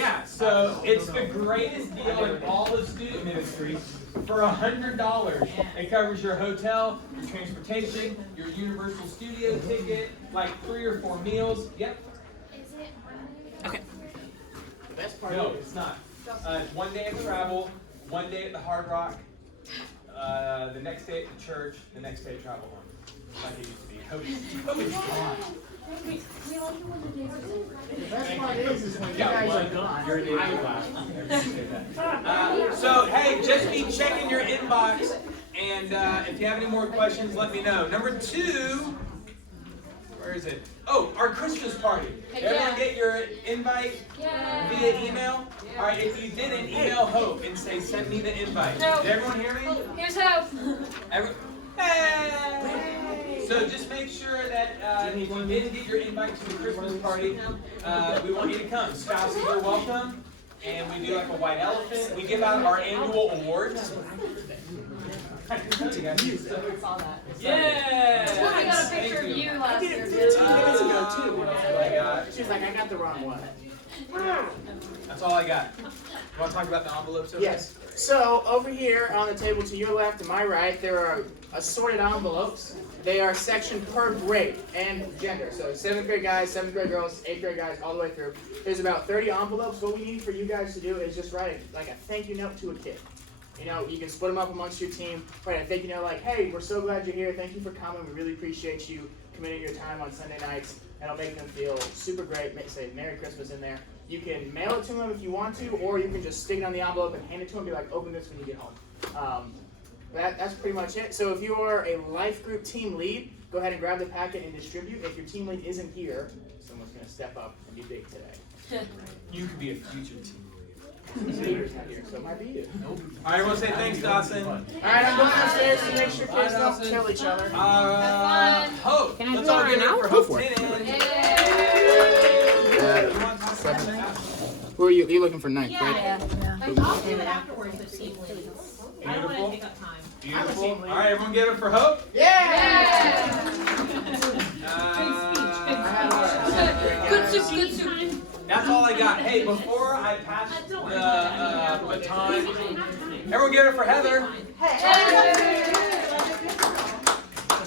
Yeah, so it's the greatest deal in all of student ministry. For $100, it covers your hotel, your transportation, your Universal Studio ticket, like 3 or 4 meals. Yep. Is it Okay. The best part. No, it's not. 1 day of travel, 1 day at the Hard Rock, the next day at the church, the next day travel home. Like it used to be. COVID's gone. The best part is when you guys are gone. You're an idiot. So, hey, just be checking your inbox, and if you have any more questions, let me know. Number 2, where is it? Oh, our Christmas party. Did everyone get your invite via email? All right, if you didn't, email Hope and say, send me the invite. Did everyone hear me? Here's Hope. Hey! So just make sure that if you didn't get your invite to the Christmas party, we want you to come. Spouses are welcome, and we do like a white elephant. We give out our annual awards. Yeah! I got a picture of you last year. 15 minutes ago too. Oh She's like, I got the wrong one. That's all I got. You want to talk about the envelopes over Yes. So over here on the table to your left and my right, there are assorted envelopes. They are sectioned per grade and gender. So 7th grade guys, 7th grade girls, 8th grade guys, all the way through. There's about 30 envelopes. What we need for you guys to do is just write like a thank you note to a kid. You know, you can split them up amongst your team. Write a thank you note like, hey, we're so glad you're here. Thank you for coming. We really appreciate you committing your time on Sunday nights. It'll make them feel super great. Say Merry Christmas in there. You can mail it to them if you want to, or you can just stick it on the envelope and hand it to them and be like, open this when you get home. That's pretty much it. So if you are a life group team lead, go ahead and grab the packet and distribute. If your team lead isn't here, someone's going to step up and be big today. You could be a future team Peter's not here, so it might be you. leader. All right, everyone say thanks, Dawson. All right, I'm going upstairs to make sure kids don't kill each other. Hope. Can I Let's do all it give now? it for Go Hope for it. Who are you? You're looking for 9th, right? Yeah. Like, I'll do it afterwards if she leaves. I don't want to take up time. Beautiful. All right, everyone give it for Hope. Yeah! Good soup, good soup. That's all I got. Hey, before I pass the baton, everyone give it for Heather.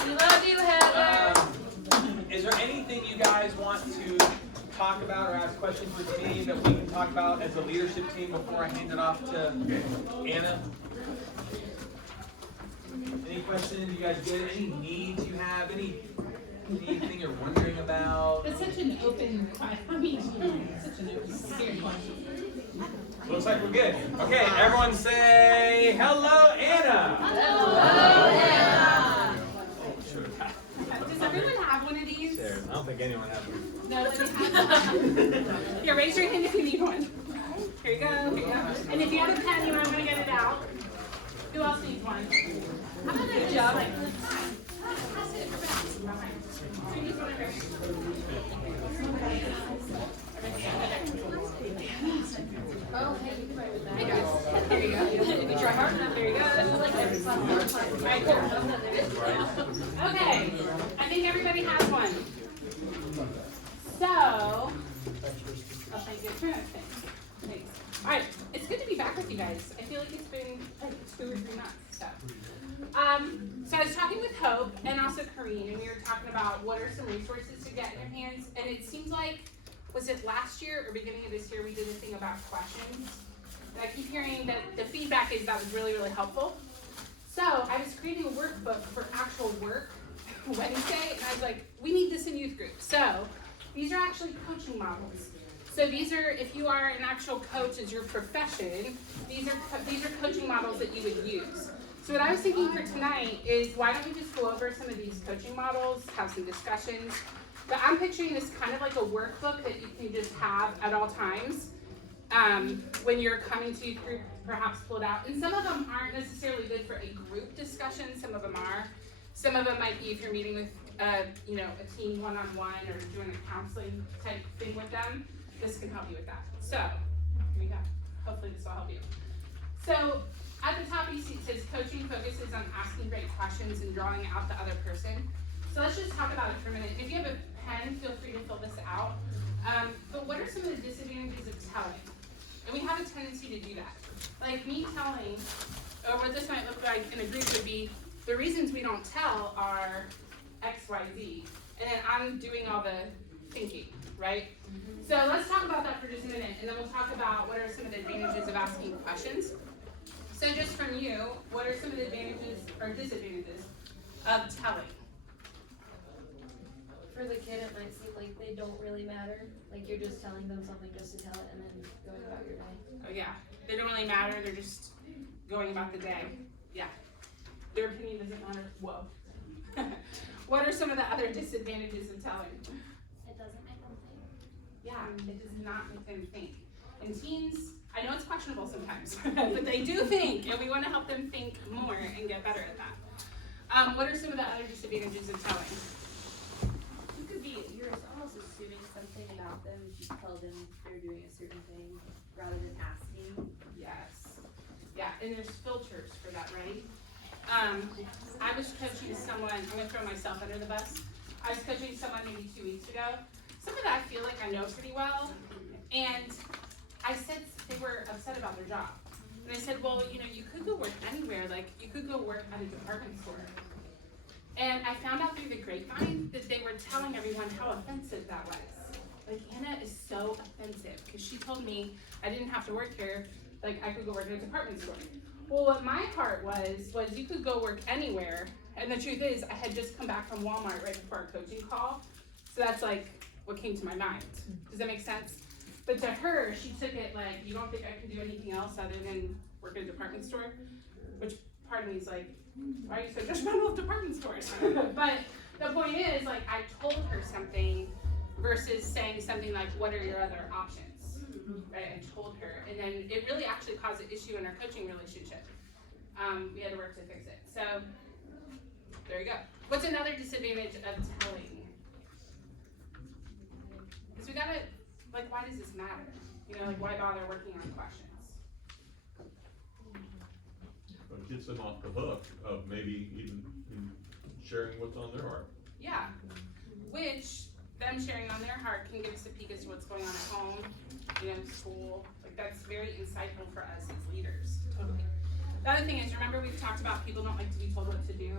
We love you, Heather. Is there anything you guys want to talk about or ask questions for the team that we can talk about as a leadership team before I hand it off to Anna? Any questions? You guys get any needs you have? Anything you're wondering about? It's such an open, such an open question. Looks like we're good. Okay, everyone say hello, Anna. Hello, Anna. Does everyone have one of these? I don't think anyone has one. No, let me have one. Yeah, raise your hand if you need one. Here you go, here you go. And if you have a pen, you might want to get it out. Who else needs one? How about a jug? Oh, hey, you can write with that. There you go. If you try hard enough, there you go. Alright, cool. Okay, I think everybody has one. So, oh, thank you. Thanks. Alright, it's good to be back with you guys. I feel like it's been like 2 or 3 months. So I was talking with Hope and also Kareen, and we were talking about what are some resources to get in your hands. And it seems like, was it last year or beginning of this year, we did a thing about questions. And I keep hearing that the feedback is that was really, really helpful. So I was creating a workbook for actual work Wednesday, and I was like, we need this in youth group. So these are actually coaching models. So these are, if you are an actual coach as your profession, these are coaching models that you would use. So what I was thinking for tonight is, why don't we just go over some of these coaching models, have some discussions. But I'm picturing this kind of like a workbook that you can just have at all times. When you're coming to youth group, perhaps pull it out. And some of them aren't necessarily good for a group discussion, some of them are. Some of them might be if you're meeting with a team one-on-one or doing a counseling type thing with them. This can help you with that. So, here we go. Hopefully this will help you. So, at the top you see it says coaching focuses on asking great questions and drawing out the other person. So let's just talk about it for a minute. If you have a pen, feel free to fill this out. But what are some of the disadvantages of telling? have a tendency to do that. Like me telling, or what this might look like in a group would be, the reasons we don't tell are X, Y, Z. And then I'm doing all the thinking, right? So let's talk about that for just a minute, and then we'll talk about what are some of the advantages of asking questions. So just from you, what are some of the advantages or disadvantages of telling? For the kid, it might seem like they don't really matter. Like you're just telling them something just to tell it and then going about your day. Oh yeah, they don't really matter, they're just going about the day. Yeah, their opinion doesn't matter. Whoa. What are some of the other disadvantages of telling? It doesn't make them think. Yeah, it does not make them think. And teens, I know it's questionable sometimes, but they do think, and we want to help them think more and get better at that. What are some of the other disadvantages of telling? You're almost assuming something about them if you tell them they're doing a certain thing rather than asking. Yes. Yeah, and there's filters for that, right? I was coaching someone, I'm gonna throw myself under the bus. I was coaching someone maybe 2 weeks ago. Some of that I feel like I know pretty well. And I said they were upset about their job. And I said, well, you know, you could go work anywhere, like you could go work at a department store. And I found out through the grapevine that they were telling everyone how offensive that was. Like, Anna is so offensive, because she told me I didn't have to work here, like I could go work at a department store. Well, what my heart was you could go work anywhere, and the truth is, I had just come back from Walmart right before our coaching call, so that's like what came to my mind. Does that make sense? But to her, she took it like, you don't think I can do anything else other than work at a department store? Which part of me is like, why are you so judgmental of department stores? But the point is, like, I told her something versus saying something like, what are your other options? Right, I told her, and then it really actually caused an issue in our coaching relationship. We had to work to fix it. So, there you go. What's another disadvantage of telling? Because we gotta, like, why does this matter? You know, like, why bother working on questions? It gets them off the hook of maybe even sharing what's on their heart. Yeah, which them sharing on their heart can give us a peek as to what's going on at home, you know, school. Like, that's very insightful for us as leaders, totally. The other thing is, remember we've talked about people don't like to be told what to do.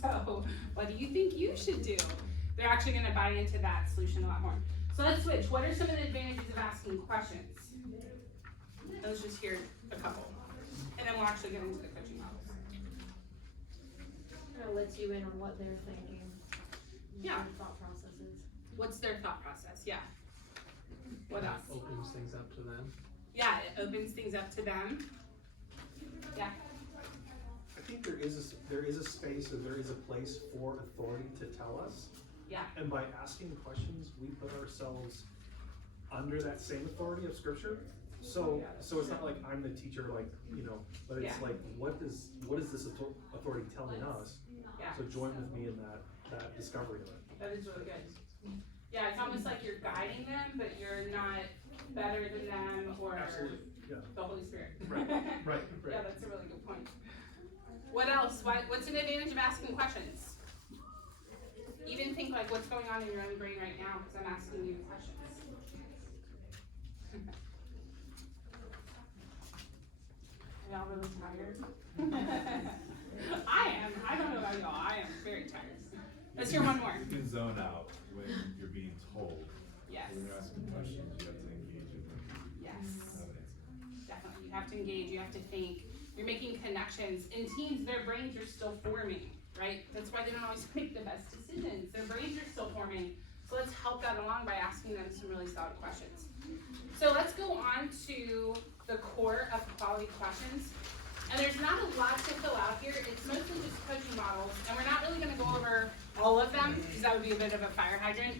So, what do you think you should do? They're actually gonna buy into that solution a lot more. So let's switch. What are some of the advantages of asking questions? Let's just hear a couple. And then we'll actually get into the coaching models. Kind of lets you in on what they're thinking. Yeah. Their thought processes. What's their thought process? Yeah. What else? Opens things up to them. Yeah, it opens things up to them. Yeah. I think there is a space or there is a place for authority to tell us. Yeah. And by asking questions, we put ourselves under that same authority of Scripture. So it's not like I'm the teacher, like, you know, but it's like, what is this authority telling us? Yeah. So join with me in that discovery of it. That is really good. Yeah, it's almost like you're guiding them, but you're not better than them or Absolutely. Yeah. the Holy Spirit. Right. Yeah, that's a really good point. What else? What's an advantage of asking questions? Even think like what's going on in your own brain right now because I'm asking you questions. Are y'all really tired? I am. I don't know about y'all. I am very tired. Let's hear one more. You can zone out when you're being told. Yes. When you're asking questions, you have to engage in them. Yes. Definitely. You have to engage. You have to think. You're making connections. In teens, their brains are still forming, right? That's why they don't always make the best decisions. Their brains are still forming. So let's help that along by asking them some really solid questions. So let's go on to the core of quality questions. And there's not a lot to fill out here. It's mostly just coaching models. And we're not really going to go over all of them because that would be a bit of a fire hydrant.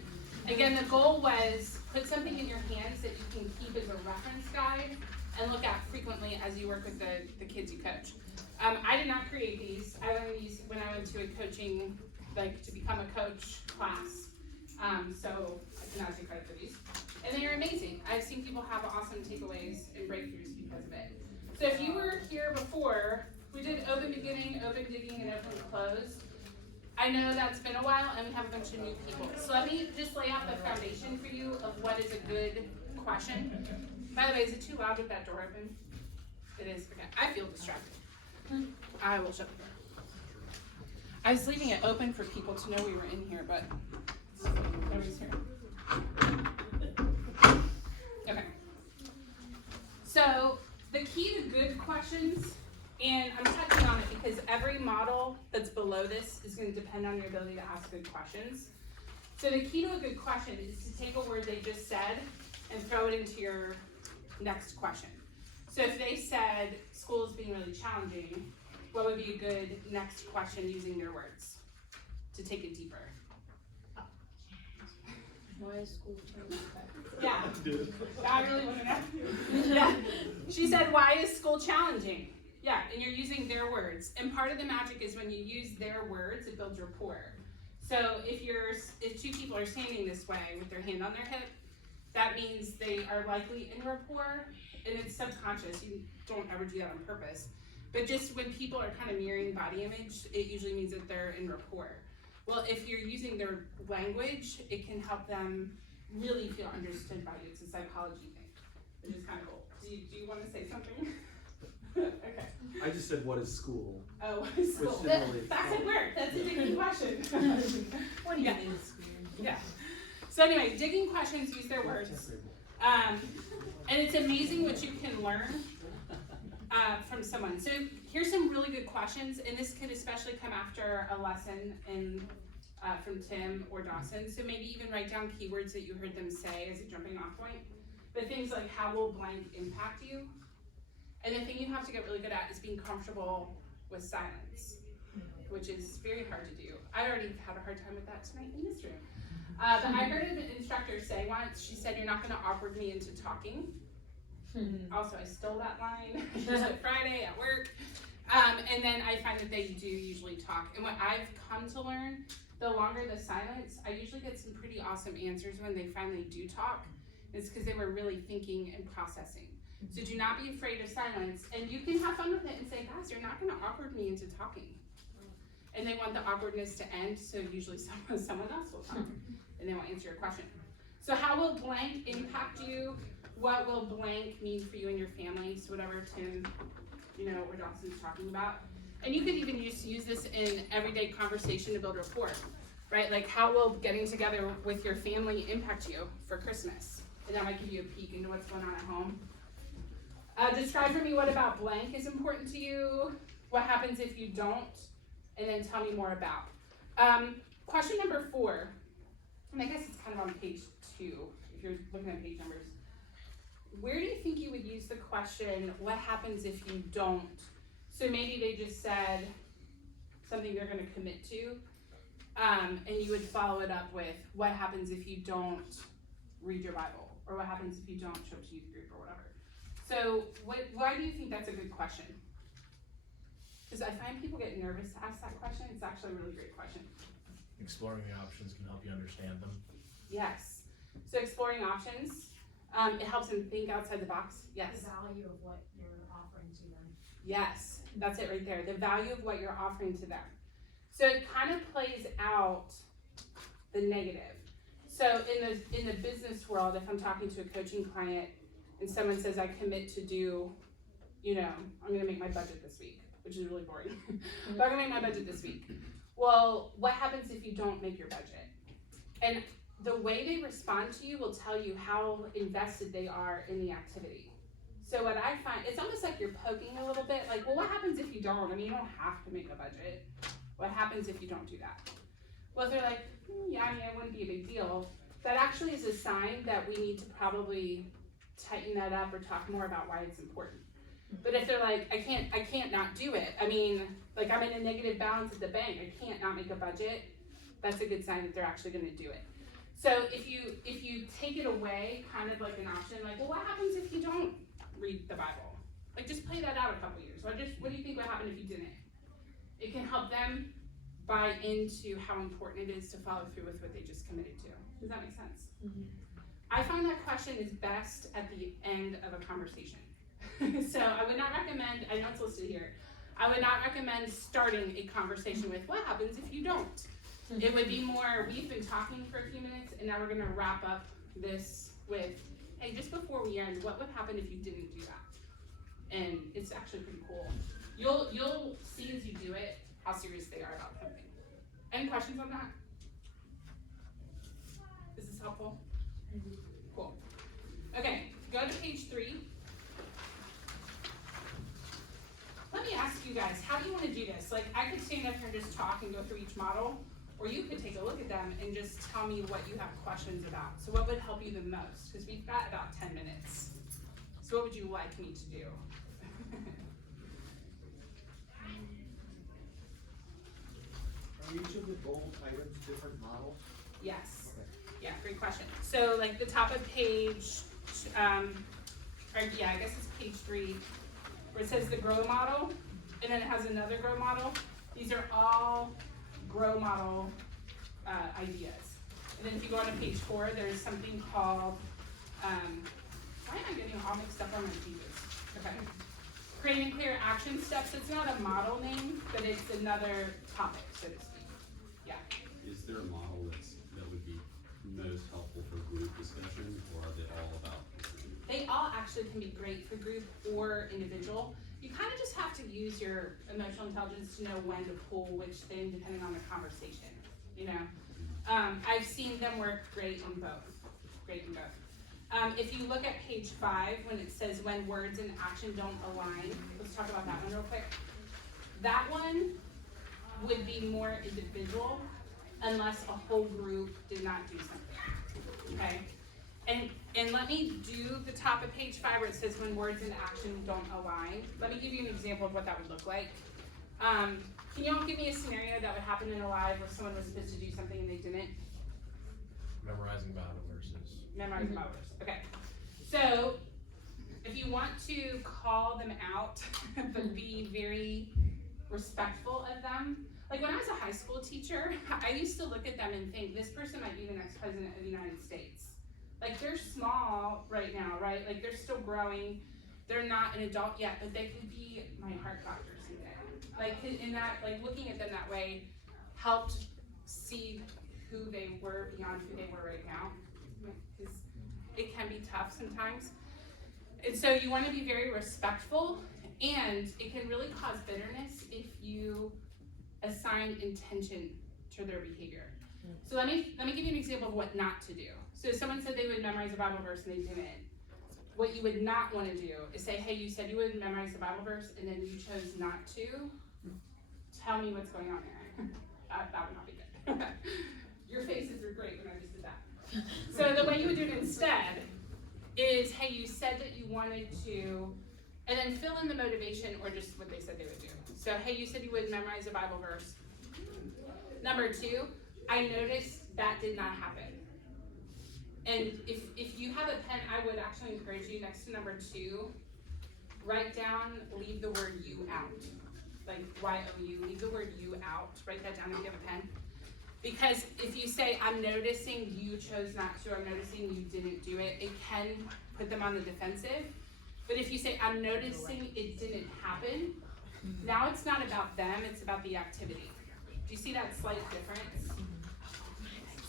Again, the goal was put something in your hands that you can keep as a reference guide and look at frequently as you work with the kids you coach. I did not create these. I learned these when I went to a coaching, like to become a coach class. So I cannot take credit for these. And they are amazing. I've seen people have awesome takeaways and breakthroughs because of it. So if you were here before, we did open beginning, open digging, and open close. I know that's been a while and we have a bunch of new people. So let me just lay out the foundation for you of what is a good question. By the way, is it too loud with that door open? It is. Okay. I feel distracted. I will shut the door. I was leaving it open for people to know we were in here, but nobody's here. Okay. So the key to good questions, and I'm touching on it because every model that's below this is going to depend on your ability to ask good questions. So the key to a good question is to take a word they just said and throw it into your next question. So if they said school is being really challenging, what would be a good next question using their words to take it deeper? Why is school changing? Yeah, I really want to know. Yeah, she said, why is school challenging? Yeah, and you're using their words. And part of the magic is when you use their words, it builds rapport. So if two people are standing this way with their hand on their hip, that means they are likely in rapport, and it's subconscious. You don't ever do that on purpose. But just when people are kind of mirroring body image, it usually means that they're in rapport. Well, if you're using their language, it can help them really feel understood by you. It's a psychology thing, which is kind of cool. Do you want to say something? Okay. I just said, what is school? Oh, what is school? Which didn't really That could work. That's a digging question. What do you Yeah. do in school? Yeah. So anyway, digging questions, use their words. And it's amazing what you can learn from someone. So here's some really good questions, and this could especially come after a lesson from Tim or Dawson. So maybe even write down keywords that you heard them say as a jumping off point. But things like, how will blank impact you? And the thing you have to get really good at is being comfortable with silence, which is very hard to do. I already had a hard time with that tonight in this room. But I heard an instructor say once, she said, you're not gonna awkward me into talking. Also, I stole that line. She said Friday at work. And then I find that they do usually talk. And what I've come to learn, the longer the silence, I usually get some pretty awesome answers when they finally do talk. It's because they were really thinking and processing. So do not be afraid of silence. And you can have fun with it and say, guys, you're not gonna awkward me into talking. And they want the awkwardness to end, so usually someone else will talk. And they won't answer your question. So how will blank impact you? What will blank mean for you and your family? So whatever Tim, or Dawson's talking about. And you could even use this in everyday conversation to build rapport, right? Like, how will getting together with your family impact you for Christmas? And that might give you a peek into what's going on at home. Describe for me what about blank is important to you. What happens if you don't? And then tell me more about. Question number 4, and I guess it's kind of on page 2, if you're looking at page numbers. Where do you think you would use the question, what happens if you don't? So maybe they just said something they're gonna commit to, and you would follow it up with, what happens if you don't read your Bible? Or what happens if you don't show up to youth group or whatever? So why do you think that's a good question? Because I find people get nervous to ask that question. It's actually a really great question. Exploring the options can help you understand them. Yes. So exploring options, it helps them think outside the box. Yes. The value of what you're offering to them. Yes, that's it right there. The value of what you're offering to them. So it kind of plays out the negative. So in the business world, if I'm talking to a coaching client and someone says I commit to do, I'm gonna make my budget this week, which is really boring. But I'm gonna make my budget this week. Well, what happens if you don't make your budget? And the way they respond to you will tell you how invested they are in the activity. So what I find, it's almost like you're poking a little bit, like, well, what happens if you don't? I mean, you don't have to make a budget. What happens if you don't do that? Well, if they're like, yeah, I mean, it wouldn't be a big deal. That actually is a sign that we need to probably tighten that up or talk more about why it's important. But if they're like, I can't not do it. I mean, like, I'm in a negative balance at the bank. I can't not make a budget. That's a good sign that they're actually gonna do it. So if you take it away, kind of like an option, like, well, what happens if you don't read the Bible? Like, just play that out a couple years. What do you think would happen if you didn't? It can help them buy into how important it is to follow through with what they just committed to. Does that make sense? Mm-hmm. I find that question is best at the end of a conversation. So I would not recommend, I know it's listed here, I would not recommend starting a conversation with, what happens if you don't? Mm-hmm. It would be more, we've been talking for a few minutes and now we're gonna wrap up this with, hey, just before we end, what would happen if you didn't do that? And it's actually pretty cool. You'll see as you do it how serious they are about something. Any questions on that? Is this helpful? Cool. Okay, go to page 3. Let me ask you guys, how do you want to do this? Like, I could stand up here and just talk and go through each model, or you could take a look at them and just tell me what you have questions about. So what would help you the most? Because we've got about 10 minutes. So what would you like me to do? Are each of the gold items different models? Yes. Yeah, great question. So like the top of page, or yeah, I guess it's page 3, where it says the grow model, and then it has another grow model. These are all grow model ideas. And then if you go on to page 4, there's something called, why am I getting all mixed up on my pages? Okay. Creating clear action steps. It's not a model name, but it's another topic, so to speak. Yeah. Is there a model that would be most helpful for group discussion, or are they all about the same? They all actually can be great for group or individual. You kind of just have to use your emotional intelligence to know when to pull which thing depending on the conversation, you know? I've seen them work great in both, if you look at page 5, when it says when words and action don't align, let's talk about that one real quick. That one would be more individual unless a whole group did not do something, okay? And let me do the top of page 5 where it says when words and action don't align. Let me give you an example of what that would look like. Can y'all give me a scenario that would happen in a live where someone was supposed to do something and they didn't? Memorizing Bible verses. Memorizing Bible verses, okay. So, if you want to call them out, but be very respectful of them. Like when I was a high school teacher, I used to look at them and think, this person might be the next president of the United States. Like they're small right now, right? Like they're still growing. They're not an adult yet, but they could be my heart doctor someday. Like in that, like looking at them that way helped see who they were beyond who they were right now. Because it can be tough sometimes. And so you want to be very respectful, and it can really cause bitterness if you assign intention to their behavior. So let me give you an example of what not to do. So someone said they would memorize a Bible verse and they didn't. What you would not want to do is say, hey, you said you would memorize the Bible verse and then you chose not to. Tell me what's going on there. That would not be good. Your faces were great when I just did that. So the way you would do it instead is, hey, you said that you wanted to, and then fill in the motivation or just what they said they would do. So, hey, you said you would memorize a Bible verse. Number 2, I noticed that did not happen. And if you have a pen, I would actually encourage you next to number 2, write down, leave the word you out. Like Y-O-U, leave the word you out. Write that down if you have a pen. Because if you say, I'm noticing you chose not to, I'm noticing you didn't do it, it can put them on the defensive. But if you say, I'm noticing it didn't happen, now it's not about them, it's about the activity. Do you see that slight difference?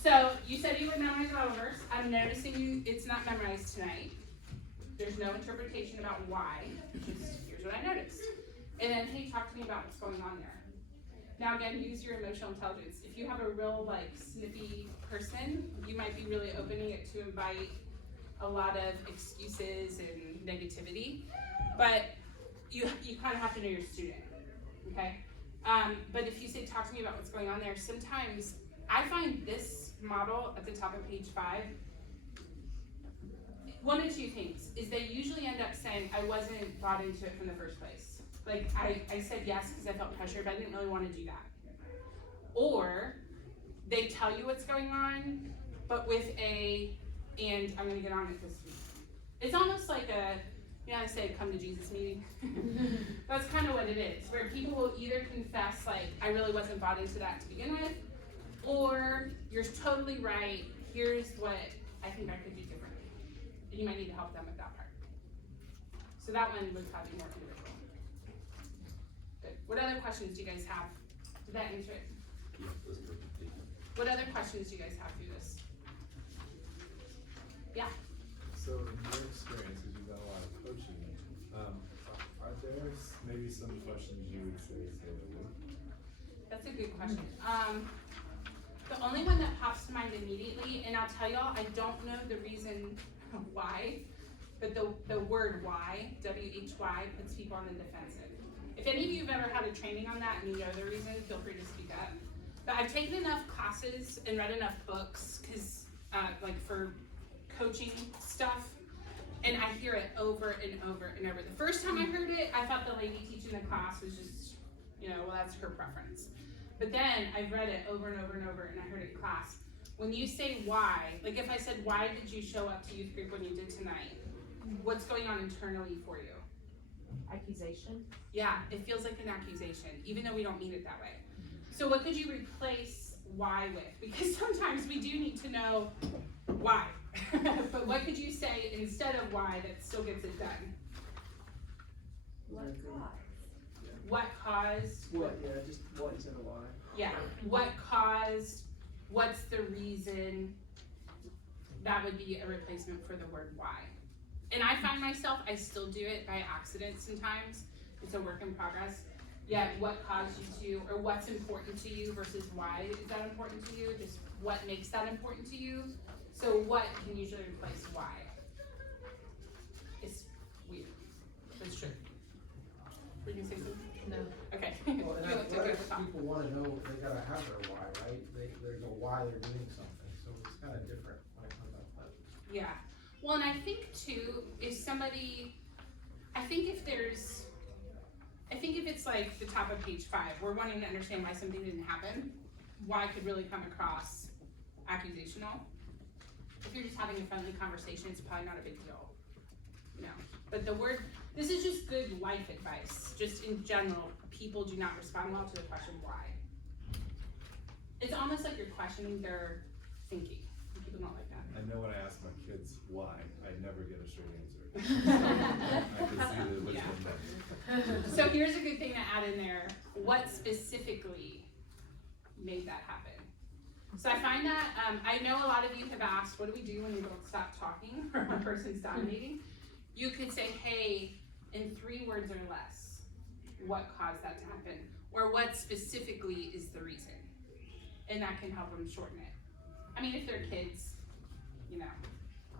So you said you would memorize a Bible verse. I'm noticing it's not memorized tonight. There's no interpretation about why. Just here's what I noticed. And then, hey, talk to me about what's going on there. Now again, use your emotional intelligence. If you have a real snippy person, you might be really opening it to invite a lot of excuses and negativity. But you kind of have to know your student, okay? But if you say, talk to me about what's going on there, sometimes I find this model at the top of page 5, one of 2 things, is they usually end up saying, I wasn't bought into it from the first place. Like, I said yes because I felt pressure, but I didn't really want to do that. Or, they tell you what's going on, but with and I'm going to get on it this week. It's almost like I say, come to Jesus meeting. That's kind of what it is, where people will either confess, like, I really wasn't bought into that to begin with, or you're totally right, here's what I think I could do differently. And you might need to help them with that part. So that one would probably be more individual. Good. What other questions do you guys have? Did that answer it? Yeah, that's perfect. Thank you. What other questions do you guys have through this? Yeah. So in your experience, because you've done a lot of coaching, are there maybe some questions you would say over? That's a good question. The only one that pops to mind immediately, and I'll tell y'all, I don't know the reason why, but the word why, W-H-Y, puts people on the defensive. If any of you have ever had a training on that and you know the reason, feel free to speak up. But I've taken enough classes and read enough books, because like for coaching stuff, and I hear it over and over and over. The first time I heard it, I thought the lady teaching the class was just, well, that's her preference. But then I've read it over and over and over, and I heard it in class. When you say why, like if I said, why did you show up to youth group when you did tonight? What's going on internally for you? Accusation? Yeah, it feels like an accusation, even though we don't mean it that way. So what could you replace why with? Because sometimes we do need to know why. But what could you say instead of why that still gets it done? What caused? What caused? What, yeah, just what instead of why. Yeah, what caused? What's the reason? That would be a replacement for the word why. And I find myself, I still do it by accident sometimes. It's a work in progress. Yet what caused you to, or what's important to you versus why is that important to you? Just what makes that important to you? So what can usually replace why? It's weird, but it's true. Were you gonna say something? No. Okay. Well, and You looked what okay if with that. people wanna know, they gotta have their why, right? They go why they're doing something, so it's kinda different when it comes up to that. Yeah. Well, and I think too, if somebody, I think if it's like the top of page 5, we're wanting to understand why something didn't happen, why could really come across accusational. If you're just having a friendly conversation, it's probably not a big deal, But the word, this is just good life advice. Just in general, people do not respond well to the question why. It's almost like you're questioning their thinking. People don't like that. I know when I ask my kids why, I never get a straight answer. I can see which one next. So here's a good thing to add in there. What specifically made that happen? So I find that, I know a lot of you have asked, what do we do when we don't stop talking or one person's dominating? You could say, hey, in 3 words or less, what caused that to happen? Or what specifically is the reason? And that can help them shorten it. I mean, if they're kids,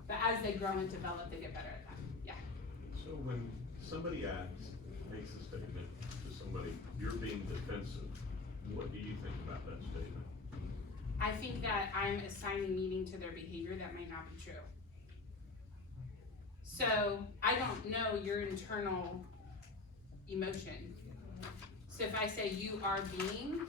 but as they grow and develop, they get better at that. Yeah. So when somebody makes a statement to somebody, you're being defensive, what do you think about that statement? I think that I'm assigning meaning to their behavior that might not be true. So I don't know your internal emotion. So if I say you are being,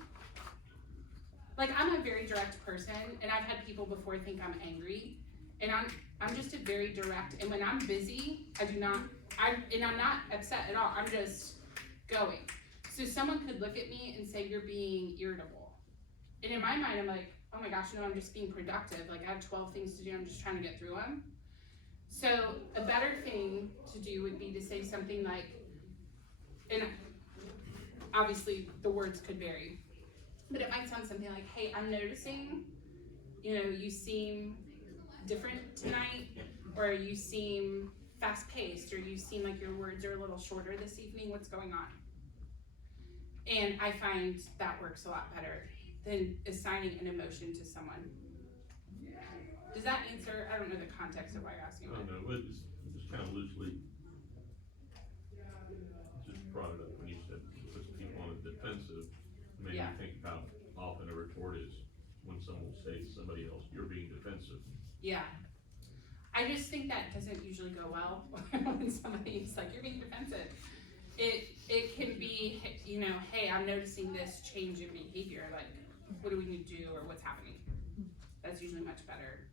like I'm a very direct person, and I've had people before think I'm angry, and I'm just a very direct, and when I'm busy, I'm not upset at all, I'm just going. So someone could look at me and say, you're being irritable. And in my mind, I'm like, oh my gosh, no, I'm just being productive. Like I have 12 things to do, I'm just trying to get through them. So a better thing to do would be to say something like, and obviously the words could vary, but it might sound something like, hey, I'm noticing, you seem different tonight, or you seem fast-paced, or you seem like your words are a little shorter this evening, what's going on? And I find that works a lot better than assigning an emotion to someone. Does that answer? I don't know the context of why you're asking. I don't know, it's just kind of loosely, just brought it up when you said puts people on the defensive. Made me think about often a retort is when someone will say to somebody else, you're being defensive. Yeah. I just think that doesn't usually go well when somebody's like, you're being defensive. It can be, hey, I'm noticing this change in behavior, like, what do we need to do, or what's happening? That's usually much better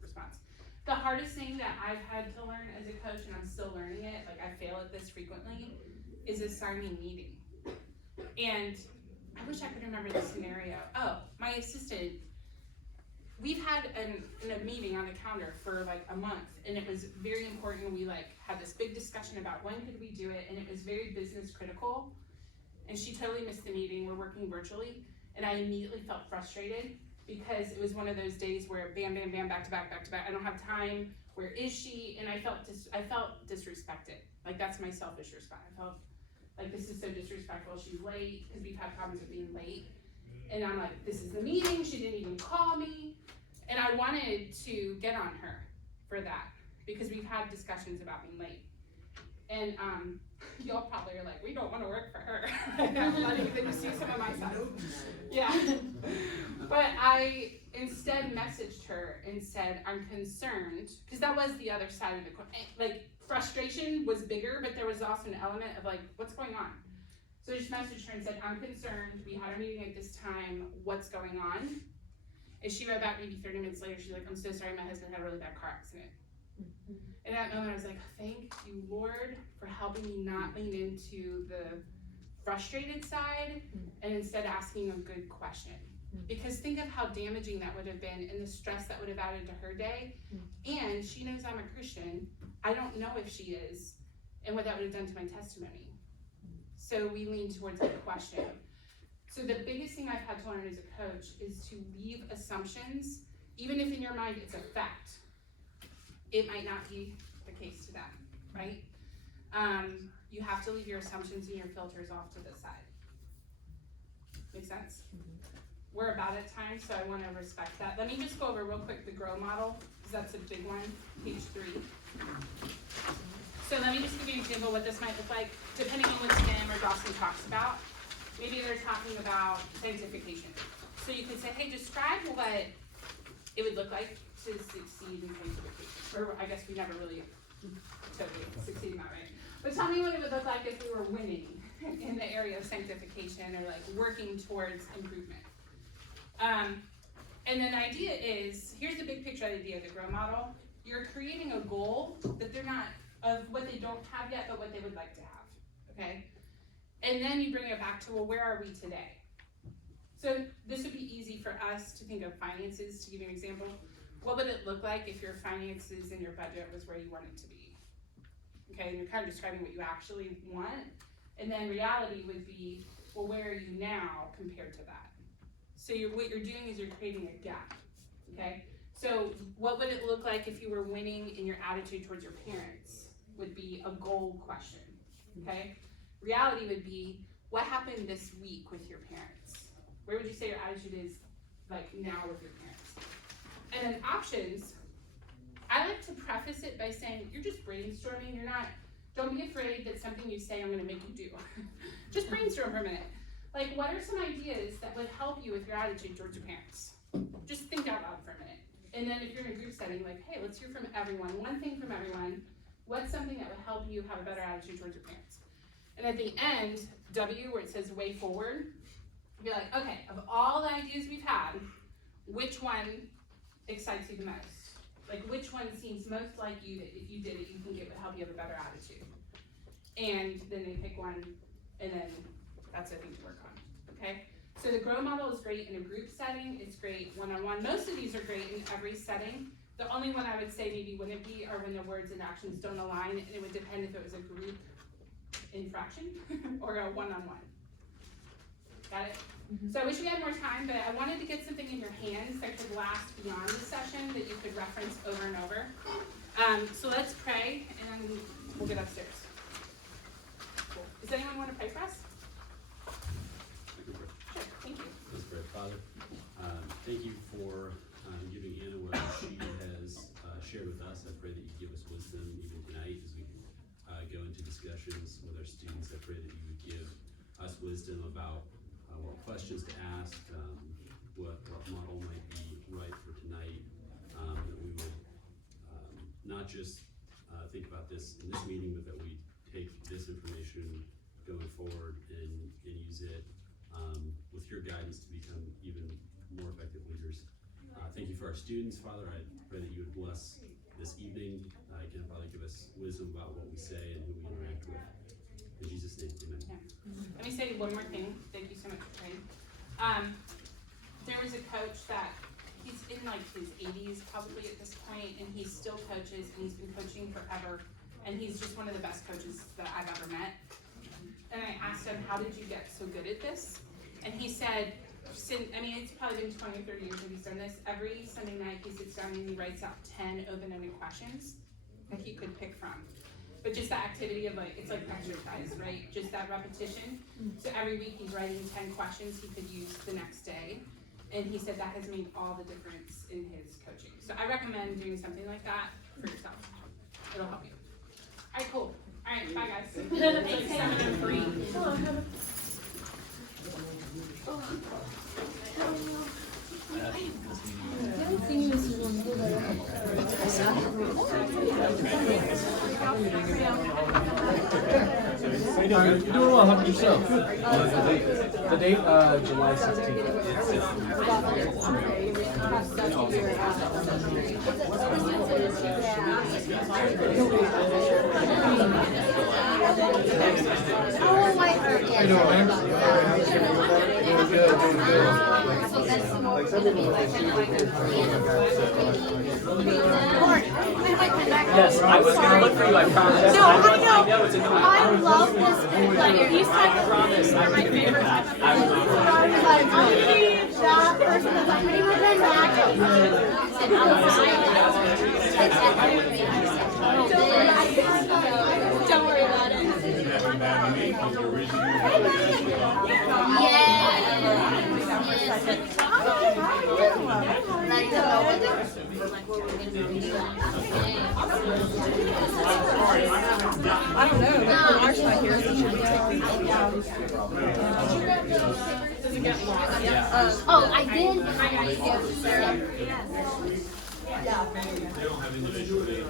response. The hardest thing that I've had to learn as a coach, and I'm still learning it, like I fail at this frequently, is assigning meaning. And I wish I could remember the scenario. Oh, my assistant, we've had a meeting on the calendar for like a month, and it was very important. We had this big discussion about when could we do it, and it was very business critical. And she totally missed the meeting. We're working virtually, and I immediately felt frustrated because it was one of those days where bam, bam, bam, back to back, back to back. I don't have time. where is she? And I felt disrespected. Like, that's my selfish response. I felt like, this is so disrespectful. She's late, because we've had problems with being late. And I'm like, this is the meeting. She didn't even call me. And I wanted to get on her for that, because we've had discussions about being late. And y'all probably are like, we don't want to work for her. I'm letting you see some of my side. Yeah. But I instead messaged her and said, I'm concerned, because that was the other side of the coin. Like, frustration was bigger, but there was also an element of like, what's going on? So I just messaged her and said, I'm concerned. We had a meeting at this time. What's going on? And she wrote back maybe 30 minutes later. She's like, I'm so sorry, my husband had a really bad car accident. In that moment, I was like, thank you, Lord, for helping me not lean into the frustrated side and instead asking a good question. Because think of how damaging that would have been and the stress that would have added to her day. And she knows I'm a Christian. I don't know if she is, and what that would have done to my testimony. So we lean towards that question. So the biggest thing I've had to learn as a coach is to leave assumptions, even if in your mind it's a fact. It might not be the case to them, right? You have to leave your assumptions and your filters off to the side. Make sense? We're about at time, so I want to respect that. Let me just go over real quick the GROW model, because that's a big one, page 3. So let me just give you an example of what this might look like, depending on what Tim or Dawson talks about. Maybe they're talking about sanctification. So you could say, hey, describe what it would look like to succeed in sanctification. Or I guess we never really totally succeed in that, right? But tell me what it would look like if we were winning in the area of sanctification or like working towards improvement. And then the idea is, here's the big picture idea of the GROW model. You're creating a goal that they're not, of what they don't have yet, but what they would like to have, okay? And then you bring it back to, well, where are we today? So this would be easy for us to think of finances, to give you an example. What would it look like if your finances and your budget was where you want it to be? Okay, and you're kind of describing what you actually want. And then reality would be, well, where are you now compared to that? So what you're doing is you're creating a gap, okay? So what would it look like if you were winning in your attitude towards your parents? Would be a goal question, okay? Reality would be, what happened this week with your parents? Where would you say your attitude is like now with your parents? And then options, I like to preface it by saying, you're just brainstorming, don't be afraid that something you say I'm gonna make you do. Just brainstorm for a minute. Like, what are some ideas that would help you with your attitude towards your parents? Just think out loud for a minute. And then if you're in a group setting, like, hey, let's hear from everyone, one thing from everyone. What's something that would help you have a better attitude towards your parents? And at the end, W, where it says way forward, be like, okay, of all the ideas we've had, which one excites you the most? Like, which one seems most like you that if you did it, you think it would help you have a better attitude? And then they pick one, and then that's a thing to work on, okay? So the GROW model is great in a group setting. It's great one-on-one. Most of these are great in every setting. The only one I would say maybe wouldn't be are when the words and actions don't align, and it would depend if it was a group infraction or a one-on-one. Got it? So I wish we had more time, but I wanted to get something in your hands that could last beyond the session that you could reference over and over. So let's pray, and we'll get upstairs. Cool. Does anyone want to pray for us? Sure, thank you. Let's pray. Father, thank you for giving Anna what she has shared with us. I pray that you give us wisdom even tonight as we go into discussions with our students. I pray that you would give us wisdom about what questions to ask, what model might be right for tonight, that we would not just think about this in this meeting, but that we take this information going forward and use it with your guidance to become even more effective leaders. Thank you for our students, Father. I pray that you would bless this evening. Again, Father, give us wisdom about what we say and who we interact with. In Jesus' name, amen. Yeah. Let me say one more thing. Thank you so much for praying. There was a coach that he's in like his 80s probably at this point, and he still coaches, and he's been coaching forever, and he's just one of the best coaches that I've ever met. And I asked him, how did you get so good at this? And he said, I mean, it's probably been 20 or 30 years that he's done this. Every Sunday night he sits down and he writes out 10 open-ended questions that he could pick from. But just the activity of like, it's like exercise, right? Just that repetition. So every week he's writing 10 questions he could use the next day. And he said that has made all the difference in his coaching. So I recommend doing something like that for yourself. It'll help you. All right, cool. All right, bye guys. Thanks, 7:03. You're doing well. How about yourself? Good. The date, July 16th. Oh my God. How you doing, man? Doing good, doing good. Yes, I was going to look for you, I promise. No, I know it's a crime. I love this book. Like, you said, I promise, you're my favorite. I was like, I'm going to be that person that's like, pretty much my back. And I was like, don't worry about it. Yeah. Like, to know what we're going to be reading. I don't know, but Mark's not here, so should we take these? Does it get lost? Oh, I did. I gotta go, Sarah. They don't have individual names.